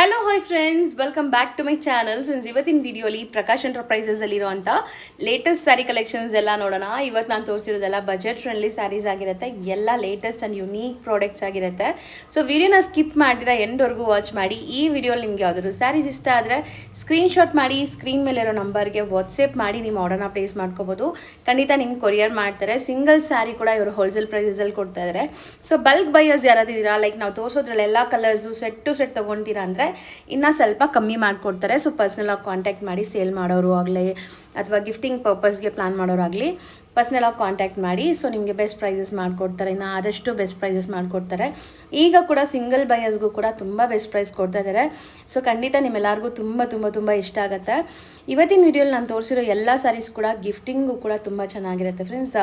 Hello hi friends, welcome back to my channel. Friends, ಇವತ್ತಿನ ವಿಡಿಯೋಲಿ Prakash enterprises ಅಲ್ಲಿರುವಂಥ latest sari collections ಎಲ್ಲ ನೋಡೋಣ. ಇವತ್ತು ನಾನು ತೋರಿಸಿರೋದೆಲ್ಲ ಬಜೆಟ್ ಫ್ರೆಂಡ್ಲಿ ಸ್ಯಾರೀಸ್ ಆಗಿರುತ್ತೆ. ಎಲ್ಲ ಲೇಟೆಸ್ಟ್ ಆ್ಯಂಡ್ ಯುನೀಕ್ ಪ್ರಾಡಕ್ಟ್ಸ್ ಆಗಿರುತ್ತೆ. ಸೊ ವಿಡಿಯೋನ ಸ್ಕಿಪ್ ಮಾಡಿದ್ರೆ ಎಂಡ್ವರೆಗೂ ವಾಚ್ ಮಾಡಿ. ಈ ವಿಡಿಯೋಲಿ ನಿಮಗೆ ಯಾವ್ದಾದ್ರು ಸ್ಯಾರೀಸ್ ಇಷ್ಟ ಆದರೆ ಸ್ಕ್ರೀನ್ಶಾಟ್ ಮಾಡಿ ಸ್ಕ್ರೀನ್ ಮೇಲಿರೋ ನಂಬರ್ಗೆ ವಾಟ್ಸಪ್ ಮಾಡಿ ನಿಮ್ಮ ಆರ್ಡರ್ನ ಪ್ಲೇಸ್ ಮಾಡ್ಕೋಬೋದು. ಖಂಡಿತ ನಿಮ್ಗೆ ಕೊರಿಯರ್ ಮಾಡ್ತಾರೆ. ಸಿಂಗಲ್ ಸ್ಯಾರಿ ಕೂಡ ಇವರು ಹೋಲ್ಸೇಲ್ ಪ್ರೈಸಲ್ಲಿ ಕೊಡ್ತಾ ಇದ್ದಾರೆ. ಸೊ ಬಲ್ಕ್ ಬೈಯರ್ಸ್ ಯಾರಾದ್ರೂ ಇದ್ದೀರಾ, ಲೈಕ್ ನಾವು ತೋರಿಸೋದ್ರಲ್ಲಿ ಎಲ್ಲ ಕಲರ್ಸು ಸೆಟ್ ಟು ಸೆಟ್ ತೊಗೊತೀರಾ ಅಂದರೆ ಇನ್ನೂ ಸ್ವಲ್ಪ ಕಮ್ಮಿ ಮಾಡಿಕೊಡ್ತಾರೆ. ಸೊ ಪರ್ಸ್ನಲ್ ಆಗಿ ಕಾಂಟ್ಯಾಕ್ಟ್ ಮಾಡಿ ಸೇಲ್ ಮಾಡೋರು ಆಗಲಿ ಅಥವಾ ಗಿಫ್ಟಿಂಗ್ ಪರ್ಪಸ್ಗೆ ಪ್ಲಾನ್ ಮಾಡೋರಾಗಲಿ ಪರ್ಸ್ನಲ್ ಆಗಿ ಕಾಂಟ್ಯಾಕ್ಟ್ ಮಾಡಿ. ಸೊ ನಿಮಗೆ ಬೆಸ್ಟ್ ಪ್ರೈಸಸ್ ಮಾಡಿಕೊಡ್ತಾರೆ, ಇನ್ನು ಆದಷ್ಟು ಬೆಸ್ಟ್ ಪ್ರೈಸಸ್ ಮಾಡಿಕೊಡ್ತಾರೆ. ಈಗ ಕೂಡ ಸಿಂಗಲ್ ಬೈಯರ್ಸ್ಗೂ ಕೂಡ ತುಂಬ ಬೆಸ್ಟ್ ಪ್ರೈಸ್ ಕೊಡ್ತಾ ಇದ್ದಾರೆ. ಸೊ ಖಂಡಿತ ನಿಮ್ಮೆಲ್ಲರಿಗೂ ತುಂಬ ತುಂಬ ತುಂಬ ಇಷ್ಟ ಆಗುತ್ತೆ. ಇವತ್ತಿನ ವಿಡಿಯೋಲಿ ನಾನು ತೋರಿಸಿರೋ ಎಲ್ಲ ಸ್ಯಾರೀಸ್ ಕೂಡ ಗಿಫ್ಟಿಂಗು ಕೂಡ ತುಂಬ ಚೆನ್ನಾಗಿರುತ್ತೆ ಫ್ರೆಂಡ್ಸ್.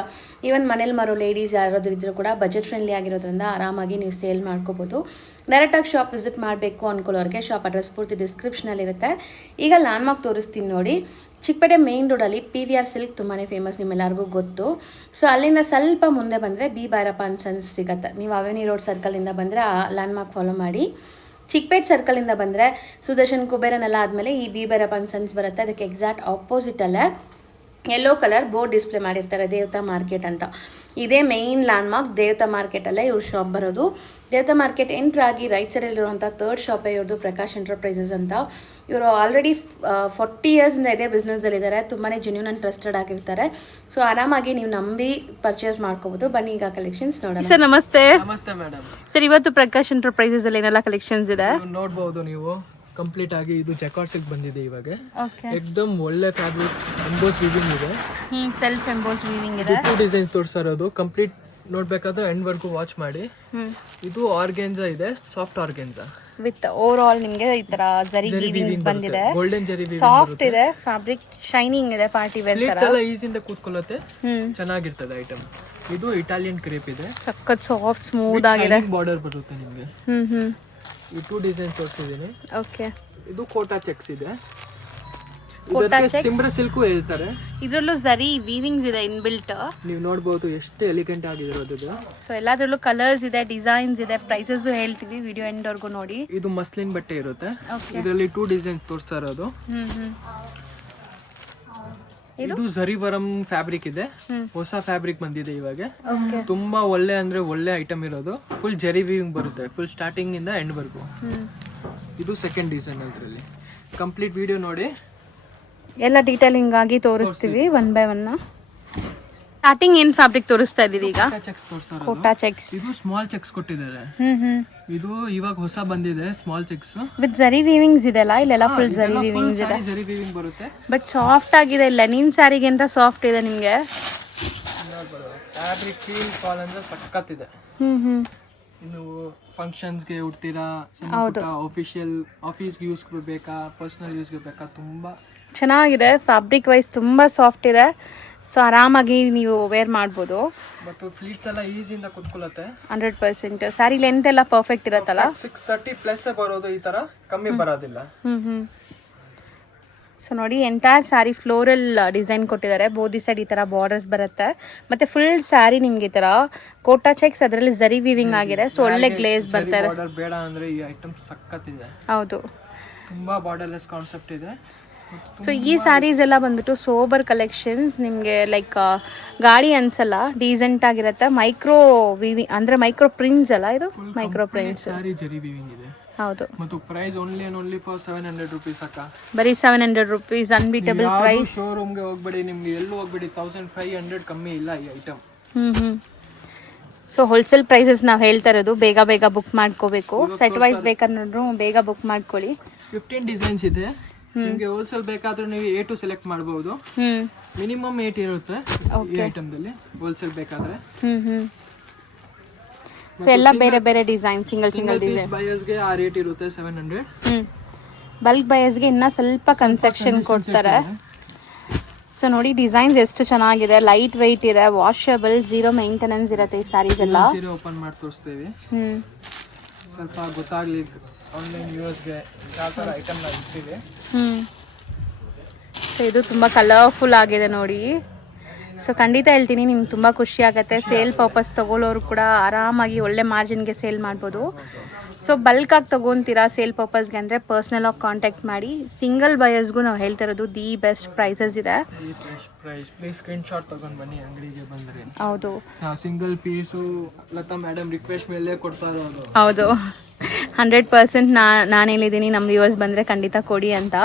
ಈವನ್ ಮನೇಲಿ ಮಾರೋ ಲೇಡೀಸ್ ಯಾರಾದರೂ ಇದ್ದರೂ ಕೂಡ ಬಜೆಟ್ ಫ್ರೆಂಡ್ಲಿ ಆಗಿರೋದ್ರಿಂದ ಆರಾಮಾಗಿ ನೀವು ಸೇಲ್ ಮಾಡ್ಕೋಬೋದು. ಡೈರೆಕ್ಟಾಗಿ ಶಾಪ್ ವಿಸಿಟ್ ಮಾಡಬೇಕು ಅಂದ್ಕೊಳ್ಳೋರಿಗೆ ಶಾಪ್ ಅಡ್ರೆಸ್ ಪೂರ್ತಿ ಡಿಸ್ಕ್ರಿಪ್ಷನಲ್ಲಿರುತ್ತೆ. ಈಗ ಲ್ಯಾಂಡ್ಮಾರ್ಕ್ ತೋರಿಸ್ತೀನಿ ನೋಡಿ. ಚಿಕ್ಕಪೇಟೆ ಮೇನ್ ರೋಡಲ್ಲಿ PVR ಸಿಲ್ಕ್ ತುಂಬಾ ಫೇಮಸ್, ನಿಮ್ಮೆಲ್ಲರಿಗೂ ಗೊತ್ತು. ಸೊ ಅಲ್ಲಿಂದ ಸ್ವಲ್ಪ ಮುಂದೆ ಬಂದರೆ ಬಿ ಭೈರಪ್ಪ ಅಂಡ್ ಸನ್ಸ್ ಸಿಗುತ್ತೆ. ನೀವು ಅವೆನಿ ರೋಡ್ ಸರ್ಕಲಿಂದ ಬಂದರೆ ಆ ಲ್ಯಾಂಡ್ಮಾರ್ಕ್ ಫಾಲೋ ಮಾಡಿ. ಚಿಕ್ಕಪೇಟೆ ಸರ್ಕಲಿಂದ ಬಂದರೆ ಸುದರ್ಶನ್ ಕುಬೇರನೆಲ್ಲ ಆದಮೇಲೆ ಈ ಬಿ ಭೈರಪ್ಪ ಅಂಡ್ ಸನ್ಸ್ ಬರುತ್ತೆ. ಅದಕ್ಕೆ ಎಕ್ಸಾಕ್ಟ್ ಆಪೋಸಿಟಲ್ಲೇ ಯೆಲ್ಲೋ ಕಲರ್ ಬೋರ್ಡ್ ಡಿಸ್ಪ್ಲೇ ಮಾಡಿರ್ತಾರೆ, ದೇವತಾ ಮಾರ್ಕೆಟ್ ಅಂತ. ಇದೇ ಮೇಯ್ನ್ ಲ್ಯಾಂಡ್ಮಾರ್ಕ್. ದೇವತಾ ಮಾರ್ಕೆಟಲ್ಲೇ ಇವ್ರ ಶಾಪ್ ಬರೋದು. ದೇವತಾ ಮಾರ್ಕೆಟ್ ಎಂಟ್ರ್ ಆಗಿ ರೈಟ್ ಸೈಡಲ್ಲಿರುವಂಥ ಥರ್ಡ್ ಶಾಪೇ ಇವ್ರದ್ದು ಪ್ರಕಾಶ್ ಎಂಟರ್ಪ್ರೈಸಸ್ ಅಂತ. ಇವರು ಆಲ್ರೆಡಿ 40 ಇಯರ್ಸಿಂದ ಇದೇ ಬಿಸ್ನೆಸ್ಸಲ್ಲಿದ್ದಾರೆ. ತುಂಬಾ ಜೆನ್ಯೂನ್ ಆ್ಯಂಡ್ ಟ್ರಸ್ಟೆಡ್ ಆಗಿರ್ತಾರೆ. ಸೊ ಆರಾಮಾಗಿ ನೀವು ನಂಬಿ ಪರ್ಚೇಸ್ ಮಾಡ್ಕೋಬೋದು. ಬನ್ನಿ ಈಗ ಕಲೆಕ್ಷನ್ಸ್ ನೋಡೋಣ. ಸರ್ ನಮಸ್ತೆ. ನಮಸ್ತೆ ಮೇಡಮ್. ಸರ್, ಇವತ್ತು ಪ್ರಕಾಶ್ ಎಂಟರ್ಪ್ರೈಸಸ್ ಅಲ್ಲಿ ಏನೆಲ್ಲ ಕಲೆಕ್ಷನ್ಸ್ ಇದೆ ನೋಡಬಹುದು ನೀವು. ಕಂಪ್ಲೀಟ್ ಆಗಿ ಇದು ಚೆಕ್ಔಟ್ ಸಿಲ್ಕ್ ಬಂದಿದೆ ಇವಾಗ. ಎಕ್ದಮ್ ಒಳ್ಳೆ ಫ್ಯಾಬ್ರಿಕ್, ಎಂಬೋಸ್ ವೀವಿಂಗ್ ಇದೆ. ಸೆಲ್ಫ್ ಎಂಬೋಸ್ ವೀವಿಂಗ್ ಇದೆ. ಟೂ ಡಿಸೈನ್ ತೋರಿಸಿರೋದು. ಕಂಪ್ಲೀಟ್ ನೋಡ್ಬೇಕಾದ್ರೆ ಎಂಡ್ ವರ್ಗೂ ವಾಚ್ ಮಾಡಿ. ಇದು ಆರ್ಗೆನ್ಜಾ ಇದೆ, soft organza with overall ನಿಮಗೆ ಈ ತರ ಜರಿ ವೀವಿಂಗ್ಸ್ ಬಂದಿದೆ. ಗೋಲ್ಡನ್ ಜರಿ ಸಾಫ್ಟ್ ಇದೆ, ಫ್ಯಾಬ್ರಿಕ್ ಶೈನಿಂಗ್ ಇದೆ, ಪಾರ್ಟಿ ವೇರ್ ತರ ಎಲ್ಲ ಈಸಿಯಿಂದ ಕೂತ್ಕೊಳ್ಳುತ್ತೆ, ಚೆನ್ನಾಗಿರ್ತದೆ ಐಟಮ್. ಇದು ಇಟಾಲಿಯನ್ ಕ್ರೇಪ್ ಇದೆ, ಸಖತ್ ಸಾಫ್ಟ್ ಸ್ಮೂತ್ ಆಗಿದೆ. ಬಾರ್ಡರ್ ಬರುತ್ತೆ ನಿಮಗೆ. ಈ ಟೂ ಡಿಸೈನ್ ತೋರಿಸಿದೀನಿ. ಓಕೆ, ಇದು ಕೋಟಾ ಚೆಕ್ಸ್ ಇದೆ. ಸಿಂಬ್ರಾ ಸಿಲ್ಕು ಹೇಳ್ತಾರೆ. ಇದರಲ್ಲೂ ಜರಿ ವೀವಿಂಗ್ಸ್ ಇದೆ ಇನ್ಬಿಲ್ಟ್. ನೀವು ನೋಡಬಹುದು ಎಷ್ಟು ಎಲಿಗೆಂಟ್ ಆಗಿರೋದು. ಸೊ ಎಲ್ಲದರಲ್ಲೂ ಕಲರ್ಸ್ ಇದೆ, ಡಿಸೈನ್ಸ್ ಇದೆ, ಪ್ರೈಸಸ್ ಹೇಳ್ತೀವಿ. ವಿಡಿಯೋ ಎಂಡ್ ವರ್ಗೂ ನೋಡಿ. ಇದು ಮಸ್ಲಿನ್ ಬಟ್ಟೆ ಇರುತ್ತೆ. ಇದರಲ್ಲಿ ಟೂ ಡಿಸೈನ್ ತೋರಿಸ್ತಾ ಇರೋದು. ಇದು ಜರಿವರಂ ಫ್ಯಾಬ್ರಿಕ್ ಇದೆ, ಹೊಸ ಫ್ಯಾಬ್ರಿಕ್ ಬಂದಿದೆ ಇವಾಗ. ತುಂಬಾ ಒಳ್ಳೆ ಅಂದ್ರೆ ಒಳ್ಳೆ ಐಟಮ್ ಇರೋದು. ಫುಲ್ ಜರಿ ವೀವಿಂಗ್ ಬರುತ್ತೆ, ಫುಲ್ ಸ್ಟಾರ್ಟಿಂಗ್ ಇಂದ ಎಂಡ್ ವರ್ಗೂ. ಇದು ಸೆಕೆಂಡ್ ಡಿಸೈನ್. ಅದರಲ್ಲಿ ಕಂಪ್ಲೀಟ್ ವಿಡಿಯೋ ನೋಡಿ, ಎಲ್ಲ ಡೀಟೇಲಿಂಗ್ ಆಗಿ ತೋರಿಸ್ತೀವಿ ಒನ್ ಬೈ ಒನ್. ಸ್ಟಾರ್ಟಿಂಗ್ ಏನ್ ಫ್ಯಾಬ್ರಿಕ್ ತೋರಿಸ್ತಾ ಇದೀವಿ ಈಗ? ಕೋಟಾ ಚೆಕ್ಸ್. ಇದು ಸ್ಮಾಲ್ ಚೆಕ್ಸ್ ಕೊಟ್ಟಿದ್ದಾರೆ. ಇದು ಇವಾಗ ಹೊಸ ಬಂದಿದೆ ಸ್ಮಾಲ್ ಚೆಕ್ಸ್ ವಿತ್ ಜರಿ ವೀವಿಂಗ್ಸ್ ಇದೆ ಅಲ್ಲ. ಇಲ್ಲೆಲ್ಲ ಫುಲ್ ಜರಿ ವೀವಿಂಗ್ಸ್ ಇದೆ, ಜರಿ ವೀವಿಂಗ್ ಬರುತ್ತೆ. ಬಟ್ ಸಾಫ್ಟ್ ಆಗಿದೆ. ಲೆನಿನ್ ಸ್ಯಾರಿಗೆ ಅಂತ ಸಾಫ್ಟ್ ಇದೆ ನಿಮ್ಗೆ. ಫ್ಯಾಬ್ರಿಕ್ ಫೀಲ್ ಕಾಲ್ ಅಂದ್ರೆ ಸಖತ್ ಇದೆ. ಇನ್ನು ಫಂಕ್ಷನ್ಸ್ಗೆ ಉಡ್ತೀರಾ, ಆಫೀಶಿಯಲ್ ಆಫೀಸ್ಗೆ ಯೂಸ್ ಬೇಕಾ, ಪರ್ಸನಲ್ ಯೂಸ್ಗೆ ಬೇಕಾ, ತುಂಬಾ ಚೆನ್ನಾಗಿದೆ. ಫ್ಯಾಬ್ರಿಕ್ ವೈಸ್ ತುಂಬಾ ಸಾಫ್ಟ್ ಇದೆ. ಸೊ ಆರಾಮಾಗಿ ನೀವು ವೇರ್ ಮಾಡ್ಬೋದು. ಮತ್ತು ಫ್ಲೀಟ್ಸ್ ಎಲ್ಲ ಈಸಿಯಿಂದ ಕುತ್ಕೊಳ್ಳುತ್ತೆ. 100% ಸ್ಯಾರಿ ಲೆಂತ್ ಎಲ್ಲ ಪರ್ಫೆಕ್ಟ್ ಇರುತ್ತಲ್ಲ. 630 ಪ್ಲಸ್ ಬರೋದು, ಈ ತರ ಕಮ್ಮಿ ಬರೋದಿಲ್ಲ. ಸೊ ನೋಡಿ, ಎಂಟೈರ್ ಸ್ಯಾರಿ ಫ್ಲೋರಲ್ ಡಿಸೈನ್ ಕೊಟ್ಟಿದ್ದಾರೆ. ಬೋದಿ ಸೈಡ್ ಈ ತರ ಬಾರ್ಡರ್ಸ್ ಬರುತ್ತೆ. ಮತ್ತೆ ಫುಲ್ ಸ್ಯಾರಿ ನಿಮ್ಗೆ ಈ ತರ ಕೋಟಾ ಚೆಕ್ಸ್, ಅದರಲ್ಲಿ ಜರಿ ವೀವಿಂಗ್ ಆಗಿದೆ. ಸೊ ಒಳ್ಳೆ ಗ್ಲೇಸ್ ಬರ್ತಾರೆ. ಬಾರ್ಡರ್ ಬೇಡ ಅಂದ್ರೆ ಈ ಐಟಮ್ ಸಖತ್ ಇದೆ. ಹೌದು, ತುಂಬಾ ಬಾರ್ಡರ್ಲೆಸ್ ಕಾನ್ಸೆಪ್ಟ್ ಇದೆ. ಸೊ ಈ ಸ್ಯಾರೀಸ್ ಎಲ್ಲ ಬಂದ್ಬಿಟ್ಟು ಸೋಬರ್ ಕಲೆಕ್ಷನ್ಸ್. ನಿಮಗೆ ಲೈಕ್ ಗಾಡಿ ಅನ್ಸಲ್ಲ, ಡೀಸೆಂಟ್ ಆಗಿರುತ್ತೆ. ಮೈಕ್ರೋ ವೀವಿಂಗ್ ಅಂದ್ರೆ ಮೈಕ್ರೋ ಪ್ರಿಂಟ್ಸ್ ಅಲ್ಲ, ಇದು ಮೈಕ್ರೋ ಪ್ರಿಂಟ್ಸ್. ಸ್ಯಾರಿ ಜರಿ ವೀವಿಂಗ್ ಇದೆ. ಹೌದು, ಮತ್ತು ಪ್ರೈಸ್ ಓನ್ಲಿ ಫಾರ್ 700 ರೂಪೀಸ್ ಅಕ್ಕ. ಬರೀ 700 ರೂಪೀಸ್, ಅನ್ಬೀಟಬಲ್ ಪ್ರೈಸ್. ಶೋರೂಮ್ಗೆ ಹೋಗ್ಬೇಡಿ, ನಿಮ್ಗೆ ಎಲ್ಲೂ ಹೋಗ್ಬೇಡಿ, 1500 ಕಮ್ಮಿ ಇಲ್ಲ ಈ ಐಟಮ್. ಸೊ ಹೋಲ್ಸೇಲ್ ಪ್ರೈಸಸ್ ನಾವು ಹೇಳ್ತಾ ಇರೋದು. ಬೇಗ ಬೇಗ ಬುಕ್ ಮಾಡ್ಕೋಬೇಕು. ಸೆಟ್ ವೈಸ್ ಬೇಕನ್ನೋರು ಬೇಗ ಬುಕ್ ಮಾಡ್ಕೊಳ್ಳಿ. 15 ಡಿಸೈನ್ಸ್ ಇದೆ. ನಿಮಗೆ ಹೋಲ್ಸೇಲ್ ಬೇಕಾದ್ರೆ ನೀವು 8 ಸೆಲೆಕ್ಟ್ ಮಾಡಬಹುದು. ಮಿನಿಮಮ್ 8 ಇರುತ್ತೆ ಈ ಐಟಮ್ದಲ್ಲಿ ಹೋಲ್ಸೇಲ್ ಬೇಕಾದ್ರೆ. ಸೊ ಎಲ್ಲ ಬೇರೆ ಬೇರೆ ಡಿಸೈನ್, ಸಿಂಗಲ್ ಡಿಸೈನ್. ಬೈಯರ್ಸ್ಗೆ ಆ ರೇಟ್ ಇರುತ್ತೆ 700. ಬಲ್ಕ್ ಬೈಯರ್ಸ್ಗೆ ಇನ್ನ ಸ್ವಲ್ಪ ಕನ್ಸೆಕ್ಷನ್ ಕೊಡ್ತಾರೆ. ಸೊ ನೋಡಿ, ಡಿಸೈನ್ಸ್ ಎಷ್ಟು ಚೆನ್ನಾಗಿದೆ. ಲೈಟ್ ವೆಯ್ಟ್ ಇದೆ, ವಾಷಬಲ್, 0 ಮೇಂಟೆನೆನ್ಸ್ ಇರುತ್ತೆ ಈ ಸ್ಯಾರೀಸ್ ಎಲ್ಲ. ಓಪನ್ ಮಾಡಿ ತೋರಿಸ್ತೀವಿ, ಸ್ವಲ್ಪ ಗೊತ್ತಾಗ್ಲಿ ಆನ್ಲೈನ್ ವ್ಯೂವರ್ಸ್ಗೆ ಯಾವ ಥರ ಐಟಮ್ ನಾವು ಇರ್ತೀವಿ. ಸೊ ಇದು ತುಂಬ ಕಲರ್ಫುಲ್ ಆಗಿದೆ ನೋಡಿ. ಸೊ ಖಂಡಿತ ಹೇಳ್ತೀನಿ, ನಿಮ್ಗೆ ತುಂಬ ಖುಷಿ ಆಗುತ್ತೆ. ಸೇಲ್ ಪರ್ಪಸ್ ತೊಗೊಳ್ಳೋರು ಕೂಡ ಆರಾಮಾಗಿ ಒಳ್ಳೆ ಮಾರ್ಜಿನ್ಗೆ ಸೇಲ್ ಮಾಡ್ಬೋದು. ಸೊ ಬಲ್ಕಾಗಿ ತೊಗೊತೀರಾ ಸೇಲ್ ಪರ್ಪಸ್ಗೆ ಅಂದರೆ ಪರ್ಸ್ನಲಾಗಿ ಕಾಂಟ್ಯಾಕ್ಟ್ ಮಾಡಿ. ಸಿಂಗಲ್ ಬಯರ್ಸ್ಗೂ ನಾವು ಹೇಳ್ತಾ ಇರೋದು ದಿ ಬೆಸ್ಟ್ ಪ್ರೈಸಸ್ ಇದೆ. ಪ್ಲೀಸ್ ಸ್ಕ್ರೀನ್ ಶಾಟ್ ತಗೊಂಡು ಬನ್ನಿ ಅಂಗಡಿಗೆ ಬಂದರೆ. ಹೌದು, single piece Latha madam request ಮೇಲೆ ಕೊಡ್ತಾ ಇರೋದು. ಹೌದು 100% ನಾನು ಹೇಳಿದ್ದೀನಿ ನಮ್ಮ ವ್ಯೂವರ್ಸ್ ಬಂದರೆ ಖಂಡಿತ ಕೊಡಿ ಅಂತ.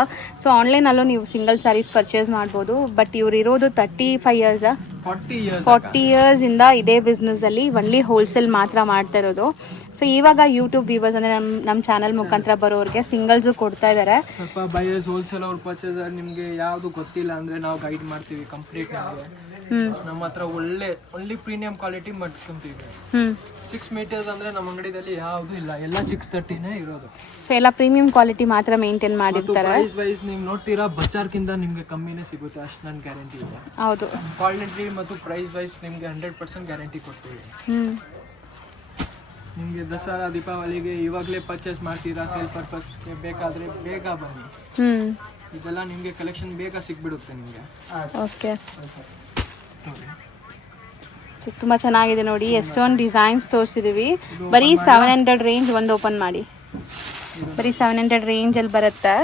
ಸೊ ಆನ್ಲೈನಲ್ಲೂ ನೀವು ಸಿಂಗಲ್ ಸ್ಯಾರೀಸ್ ಪರ್ಚೇಸ್ ಮಾಡ್ಬೋದು. ಬಟ್ ಇವ್ರು ಇರೋದು 35 ಇಯರ್ಸಾ 40 ಇಯರ್ಸಿಂದ ಇದೇ ಬಿಸ್ನೆಸ್ಸಲ್ಲಿ ಒನ್ಲಿ ಹೋಲ್ಸೇಲ್ ಮಾತ್ರ ಮಾಡ್ತಾ ಇರೋದು. ಸೊ ಇವಾಗ ಯೂಟ್ಯೂಬ್ ವ್ಯೂವರ್ಸ್ ಅಂದರೆ ನಮ್ಮ ಚಾನಲ್ ಮುಖಾಂತರ ಬರೋರಿಗೆ ಸಿಂಗಲ್ಸು ಕೊಡ್ತಾ ಇದ್ದಾರೆ. ಸ್ವಲ್ಪ ಬಯರ್ಸ್ ಹೋಲ್ಸೇಲ್ ಅವ್ರ ಪರ್ಚೇಸರ್ ನಿಮಗೆ ಯಾವುದು ಗೊತ್ತಿಲ್ಲ ಅಂದರೆ ನಾವು ಗೈಡ್ ಮಾಡ್ತೀವಿ ಕಂಪ್ಲೀಟ್. ನಮ್ಮ ಹತ್ರ ಒಳ್ಳೆ ಪ್ರೀಮಿಯಂ ಕ್ವಾಲಿಟಿ ಮಾಡ್ಕೊಂತೀವಿ. 6 ಮೀಟರ್ಸ್ ಅಂದರೆ ನಮ್ಮ ಅಂಗಡಿಯಲ್ಲಿ ಯಾವುದು ಇಲ್ಲ, ಎಲ್ಲ 630ನೇ ಇರೋದು. ಸೊ ಎಲ್ಲ ಪ್ರೀಮಿಯಂ ಕ್ವಾಲಿಟಿ ಮಾತ್ರ ಮೇಂಟೈನ್ ಮಾಡಿರ್ತಾರೆ. ಪ್ರೈಸ್ ವೈಸ್ ನೀವು ನೋಡ್ತೀರಾ ಬಜಾರ್ಗಿಂತ ನಿಮಗೆ ಕಮ್ಮಿನೇ ಸಿಗುತ್ತೆ, ಅಷ್ಟು ನನ್ನ ಗ್ಯಾರಂಟಿ ಇದೆ. ಹೌದು, ಕ್ವಾಲಿಟಿ ಮತ್ತು ಪ್ರೈಸ್ ವೈಸ್ ನಿಮಗೆ 100% ಗ್ಯಾರಂಟಿ ಕೊಡ್ತೀವಿ. ನಿಮಗೆ ದಸರಾ ದೀಪಾವಳಿಗೆ ಇವಾಗಲೇ ಪರ್ಚೇಸ್ ಮಾಡ್ತೀರಾ ಸೇಲ್ ಪರ್ಪಸ್ಗೆ ಬೇಕಾದರೆ ಬೇಗ ಬನ್ನಿ. ಇದೆಲ್ಲ ನಿಮಗೆ ಕಲೆಕ್ಷನ್ ಬೇಗ ಸಿಕ್ಬಿಡುತ್ತೆ ನಿಮಗೆ. ಓಕೆ, ತುಂಬ ಚೆನ್ನಾಗಿದೆ ನೋಡಿ. ಎಷ್ಟೊಂದು ಡಿಸೈನ್ಸ್ ತೋರಿಸಿದೀವಿ. ಬರೀ 700 ರೇಂಜ್ ಒಂದು ಓಪನ್ ಮಾಡಿ. ಬರೀ 700 ರೇಂಜಲ್ಲಿ ಬರುತ್ತೆ.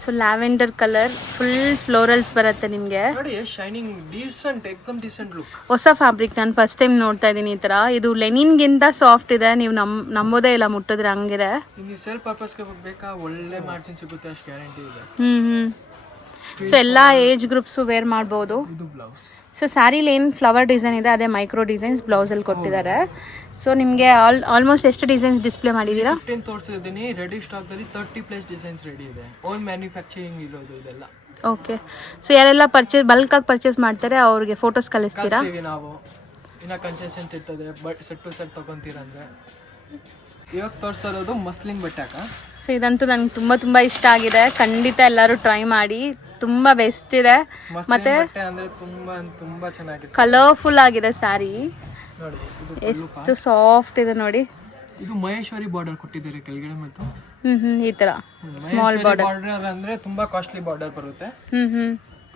So lavender colour full florals ಬರುತ್ತೆ ನಿಮಗೆ. ನೋಡಿ ಶೈನಿಂಗ್ ಡೀಸೆಂಟ್, ಎಕ್ದಮ್ ಡೀಸೆಂಟ್ ಲುಕ್. ಹೊಸ ಫ್ಯಾಬ್ರಿಕ್ ನಾನು ಫಸ್ಟ್ ಟೈಮ್ ನೋಡ್ತಾ ಇದ್ದೀನಿ ಈ ಥರ. ಇದು ಲೆನಿನ್ಗಿಂತ ಸಾಫ್ಟ್ ಇದೆ, ನೀವು ನಂಬೋದೇ ಇಲ್ಲ ಮುಟ್ಟಿದ್ರೆ ಹಂಗಿದೆ. ನಿಮಗೆ ಸೇಲ್ ಪರ್ಪಸ್ಗೆ ಬೇಕಾ ಒಳ್ಳೆ ಮಾರ್ಜಿನ್ ಸಿಗುತ್ತೆ, ಅಷ್ಟು ಗ್ಯಾರಂಟಿ ಇದೆ. ಸೊ ಎಲ್ಲ ಏಜ್ ಗ್ರೂಪ್ಸು ವೇರ್ ಮಾಡ್ಬೋದು. ಇದು ಬ್ಲೌಸ್. ಸೊ ಸ್ಯಾರಿಲಿ ಏನು ಫ್ಲವರ್ ಡಿಸೈನ್ ಇದೆ ಅದೇ ಮೈಕ್ರೋ ಡಿಸೈನ್ಸ್ ಬ್ಲೌಸಲ್ಲಿ ಕೊಟ್ಟಿದ್ದಾರೆ. ಸೊ ನಿಮಗೆ ಆಲ್ಮೋಸ್ಟ್ ಎಷ್ಟು ಡಿಸೈನ್ಸ್ ಡಿಸ್ಪ್ಲೇ ಮಾಡಿದ್ದೀರಾ? 15 ತೋರಿಸಿದ್ದೀನಿ. ರೆಡಿ ಸ್ಟಾಕ್ದಲ್ಲಿ 30+ ಡಿಸೈನ್ಸ್ ರೆಡಿ ಇದೆ. ಓನ್ ಮ್ಯಾನುಫ್ಯಾಕ್ಚರಿಂಗ್ ಇರೋದು ಇದೆಲ್ಲ. ಓಕೆ, ಸೊ ಯಾರೆಲ್ಲ ಬಲ್ಕಾಗಿ ಪರ್ಚೇಸ್ ಮಾಡ್ತಾರೆ ಅವ್ರಿಗೆ ಫೋಟೋಸ್ ಕಳಿಸ್ತೀರಾ? ನಾವು ಇನ್ನು ಕನ್ಸೆಷನ್ ಇರ್ತದೆ. ಬಟ್ ಸೆಟ್ ಟು ಸೆಟ್ ತೊಗೊತೀರಂದ್ರೆ ಇವಾಗ ತೋರಿಸ್ತಾ ಇರೋದು ಮಸ್ಲಿನ್ ಬಟ್ಟೆ. ಸೊ ಇದಂತೂ ನಂಗೆ ತುಂಬ ಇಷ್ಟ ಆಗಿದೆ. ಖಂಡಿತ ಎಲ್ಲರೂ ಟ್ರೈ ಮಾಡಿ, ತುಂಬ ಬೆಸ್ಟ್ ಇದೆ. ಮತ್ತೆ ಅಂದ್ರೆ ತುಂಬಾ ಚೆನ್ನಾಗಿದೆ, ಕಲರ್ಫುಲ್ ಆಗಿದೆ ಸ್ಯಾರಿ. ನೋಡಿ ಎಷ್ಟು ಸಾಫ್ಟ್ ಇದೆ ನೋಡಿ. ಇದು ಮಹೇಶ್ವರಿ ಬಾರ್ಡರ್ ಕೊಟ್ಟಿದ್ದಾರೆ ಕೆಳಗಡೆ ಮತ್ತು ಈ ತರ ಸ್ಮಾಲ್ ಬಾರ್ಡರ್ ಅಂದ್ರೆ ತುಂಬಾ ಕಾಸ್ಟ್ಲಿ ಬಾರ್ಡರ್ ಬರುತ್ತೆ.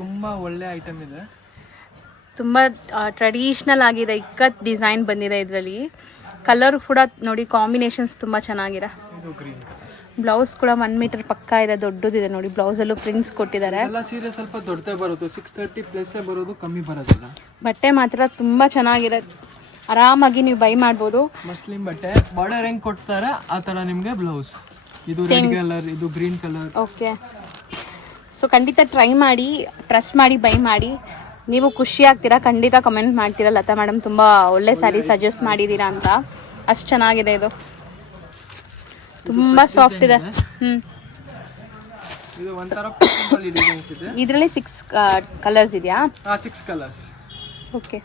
ತುಂಬಾ ಒಳ್ಳೆ ಐಟಮ್ ಇದೆ. ತುಂಬ ಟ್ರೆಡಿಷ್ನಲ್ ಆಗಿದೆ. ಇಕ್ಕತ್ ಡಿಸೈನ್ ಬಂದಿದೆ ಇದರಲ್ಲಿ. ಕಲರ್ ಕೂಡ ನೋಡಿ, ಕಾಂಬಿನೇಷನ್ಸ್ ತುಂಬ ಚೆನ್ನಾಗಿದೆ. ಇದು ಗ್ರೀನ್ ಬ್ಲೌಸ್ ಕೂಡ 1 ಮೀಟರ್ ಪಕ್ಕ ಇದೆ, ದೊಡ್ಡದಿದೆ ನೋಡಿ. ಬ್ಲೌಸಲ್ಲೂ ಪ್ರಿಂಟ್ಸ್ ಕೊಟ್ಟಿದ್ದಾರೆ. ಎಲ್ಲ ಸೀರೆ ಸ್ವಲ್ಪ ದೊಡ್ಡದೇ ಬರುತ್ತೆ, 630+ ಬರೋದು, ಕಮ್ಮಿ ಬರೋದಿಲ್ಲ. ಬಟ್ಟೆ ಮಾತ್ರ ತುಂಬ ಚೆನ್ನಾಗಿದೆ, ಆರಾಮಾಗಿ ನೀವು ಬೈ ಮಾಡ್ಬೋದು. ಮಸ್ಲಿನ್ ಬಟ್ಟೆ ಬಾರ್ಡರ್ ಹೆಂಗ್ ಕೊಡ್ತಾರೆ ಆ ಥರ ನಿಮಗೆ ಬ್ಲೌಸ್. ಇದು ರೆಡ್ ಕಲರ್, ಇದು ಗ್ರೀನ್ ಕಲರ್. ಓಕೆ, ಸೊ ಖಂಡಿತ ಟ್ರೈ ಮಾಡಿ, ಟ್ರಸ್ಟ್ ಮಾಡಿ ಬೈ ಮಾಡಿ. ನೀವು ಖುಷಿ ಆಗ್ತೀರಾ, ಖಂಡಿತ ಕಮೆಂಟ್ ಮಾಡ್ತೀರಾ ಲತಾ ಮೇಡಮ್ ತುಂಬ ಒಳ್ಳೆ ಸ್ಯಾರಿ ಸಜೆಸ್ಟ್ ಮಾಡಿದ್ದೀರಾ ಅಂತ. ಅಷ್ಟು ಚೆನ್ನಾಗಿದೆ ಇದು, ತುಂಬ ಸಾಫ್ಟ್ ಇದೆ. ಇದು ಒಂಥರ ಡಿಸೈನ್ಸ್ ಇದೆ. ಇದರಲ್ಲಿ 6 ಕಲರ್ಸ್ ಇದೆಯಾ? 6 ಕಲರ್ಸ್. ಓಕೆ,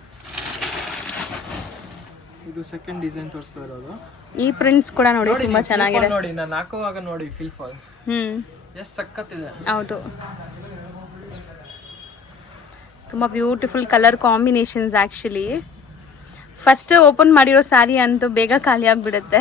ಇದು ಸೆಕೆಂಡ್ ಡಿಸೈನ್ ತೋರಿಸ್ತಾ ಇರೋದು. ಈ ಪ್ರಿಂಟ್ಸ್ ಕೂಡ ನೋಡಿ ತುಂಬಾ ಚೆನ್ನಾಗಿದೆ. ನೋಡಿ ನಾನು ಹಾಕುವಾಗ ನೋಡಿ ಫೀಲ್ ಫಾಲ್. ಎಷ್ಟು ಸಕ್ಕತ್ತಿದೆ. ಹೌದು, ತುಂಬ beautiful colour combinations. Actually first open ಮಾಡಿರೋ ಸ್ಯಾರಿ ಅಂತೂ ಬೇಗ ಖಾಲಿ ಆಗಿಬಿಡುತ್ತೆ